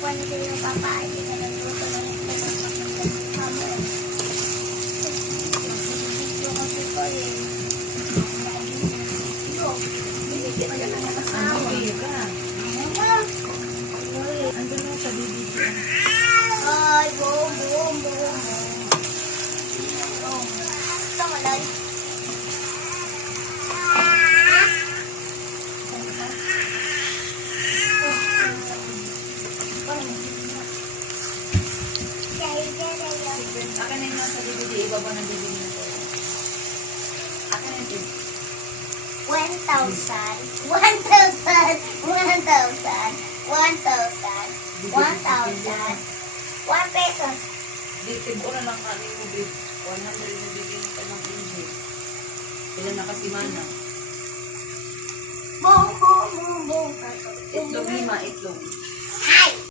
kuha na sila yung papa, hindi ka nagluto na rin ka ng kamo eh. Yung kasi ko eh. Hindi ka na nakasawa. Ando na sa bibigyan. Ay, boom, boom, boom. Ito malay. Akin na yung nasa DVD, ibaba ng DVD na to. Akin na yung 1,000, 1,000, 1 pesos. Dito ko na lang kami mo, 100 na bigyan ka ng inje. Ilan na kasi mana? Boom, boom, boom, boom. Itlog 5, itlog. Ay!